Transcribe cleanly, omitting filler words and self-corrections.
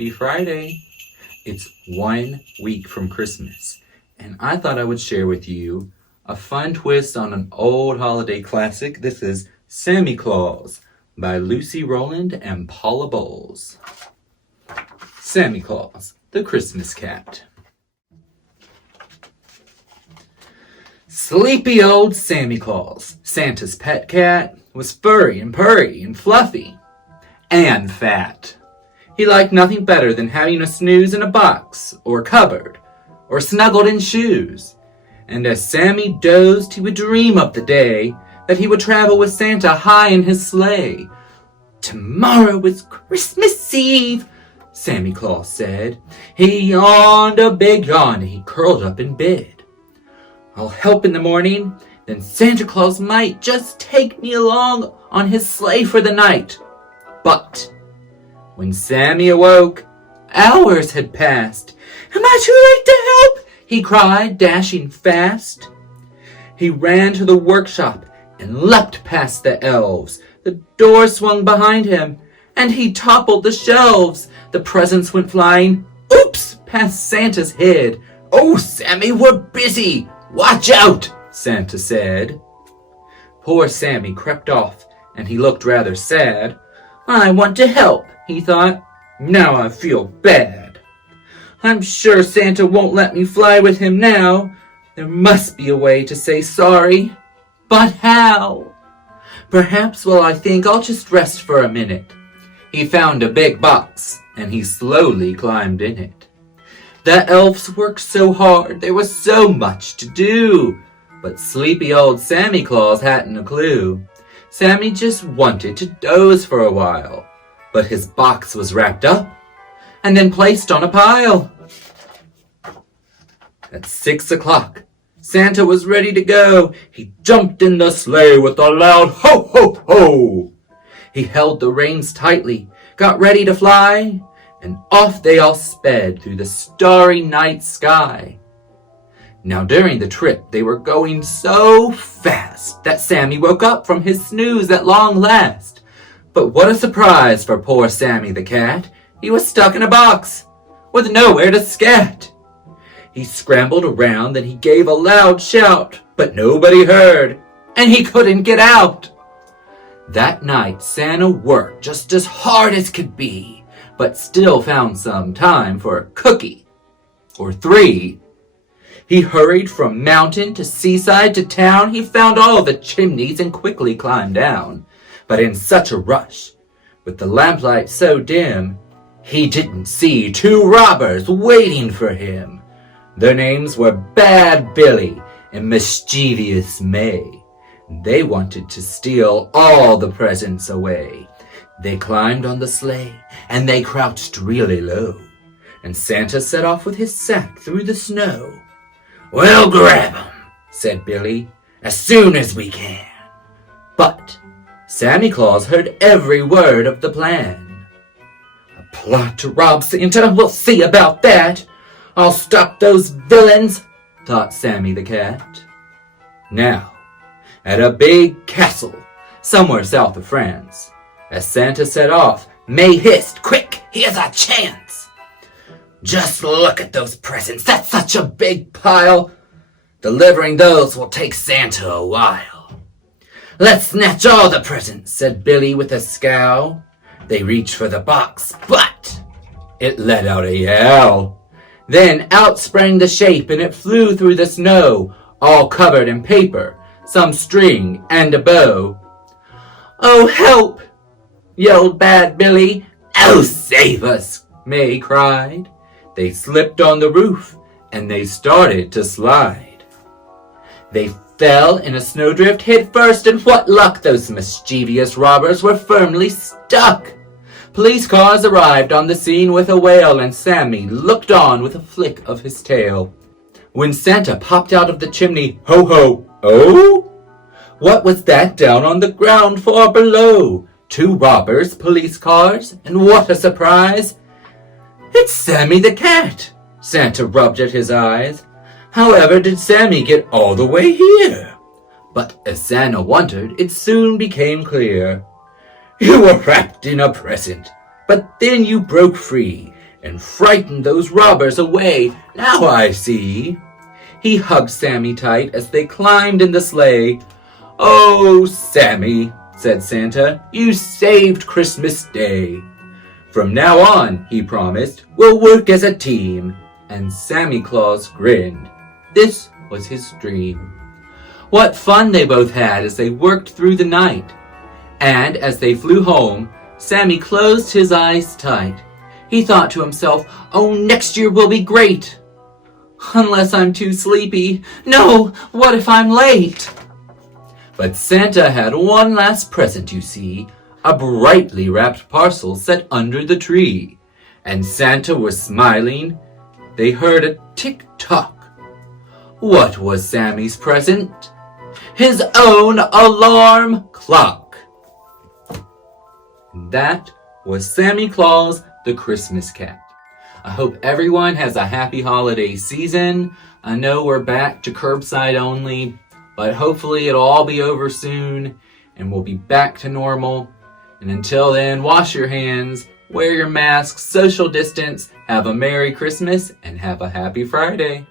Happy Friday! It's 1 week from Christmas, and I thought I would share with you a fun twist on an old holiday classic. This is Sammy Claus by Lucy Rowland and Paula Bowles. Sammy Claus, the Christmas Cat. Sleepy old Sammy Claus, Santa's pet cat, was furry and purry and fluffy and fat. He liked nothing better than having a snooze in a box or cupboard or snuggled in shoes. And as Sammy dozed, he would dream of the day that he would travel with Santa high in his sleigh. "Tomorrow is Christmas Eve," Sammy Claus said. He yawned a big yawn and he curled up in bed. "I'll help in the morning, then Santa Claus might just take me along on his sleigh for the night." But when Sammy awoke, hours had passed. "Am I too late to help?" he cried, dashing fast. He ran to the workshop and leapt past the elves. The door swung behind him, and he toppled the shelves. The presents went flying, oops, past Santa's head. "Oh, Sammy, we're busy. Watch out," Santa said. Poor Sammy crept off, and he looked rather sad. "I want to help," he thought. "Now I feel bad. I'm sure Santa won't let me fly with him now. There must be a way to say sorry. But how? Perhaps while I think I'll just rest for a minute." He found a big box, and he slowly climbed in it. The elves worked so hard, there was so much to do. But sleepy old Sammy Claus hadn't a clue. Sammy just wanted to doze for a while. But his box was wrapped up and then placed on a pile. At 6 o'clock, Santa was ready to go. He jumped in the sleigh with a loud ho, ho, ho. He held the reins tightly, got ready to fly, and off they all sped through the starry night sky. Now during the trip, they were going so fast that Sammy woke up from his snooze at long last. But what a surprise for poor Sammy the cat. He was stuck in a box with nowhere to scat. He scrambled around, then he gave a loud shout, but nobody heard, and he couldn't get out. That night, Santa worked just as hard as could be, but still found some time for a cookie or three. He hurried from mountain to seaside to town. He found all the chimneys and quickly climbed down. But in such a rush, with the lamplight so dim, he didn't see two robbers waiting for him. Their names were Bad Billy and Mischievous May. They wanted to steal all the presents away. They climbed on the sleigh, and they crouched really low. And Santa set off with his sack through the snow. "We'll grab 'em," said Billy, "as soon as we can." But Sammy Claus heard every word of the plan. "A plot to rob Santa? We'll see about that. I'll stop those villains," thought Sammy the cat. Now, at a big castle somewhere south of France, as Santa set off, May hissed, "Quick, here's our chance. Just look at those presents. That's such a big pile. Delivering those will take Santa a while." "Let's snatch all the presents," said Billy with a scowl. They reached for the box, but it let out a yell. Then out sprang the shape, and it flew through the snow, all covered in paper, some string, and a bow. "Oh, help!" yelled Bad Billy. "Oh, save us!" May cried. They slipped on the roof, and they started to slide. They fell in a snowdrift head first, and what luck! Those mischievous robbers were firmly stuck. Police cars arrived on the scene with a wail, and Sammy looked on with a flick of his tail. When Santa popped out of the chimney, ho, ho, oh! What was that down on the ground far below? Two robbers, police cars, and what a surprise! "It's Sammy the cat!" Santa rubbed at his eyes. However did Sammy get all the way here? But as Santa wondered, it soon became clear. You were wrapped in a present, but then you broke free, and frightened those robbers away. Now I see. He hugged Sammy tight as they climbed in the sleigh. Oh, Sammy, said Santa, you saved Christmas Day. From now on, he promised, we'll work as a team. And Sammy Claus grinned. This was his dream. What fun they both had as they worked through the night. And as they flew home, Sammy closed his eyes tight. He thought to himself, oh, next year will be great. Unless I'm too sleepy. No, what if I'm late? But Santa had one last present, you see, a brightly wrapped parcel set under the tree. And Santa was smiling. They heard a tick-tock. What was Sammy's present? His own alarm clock. That was Sammy Claus, the Christmas cat. I hope everyone has a happy holiday season. I know we're back to curbside only, but hopefully it'll all be over soon and we'll be back to normal. And until then, wash your hands, wear your masks, social distance, have a Merry Christmas, and have a Happy Friday.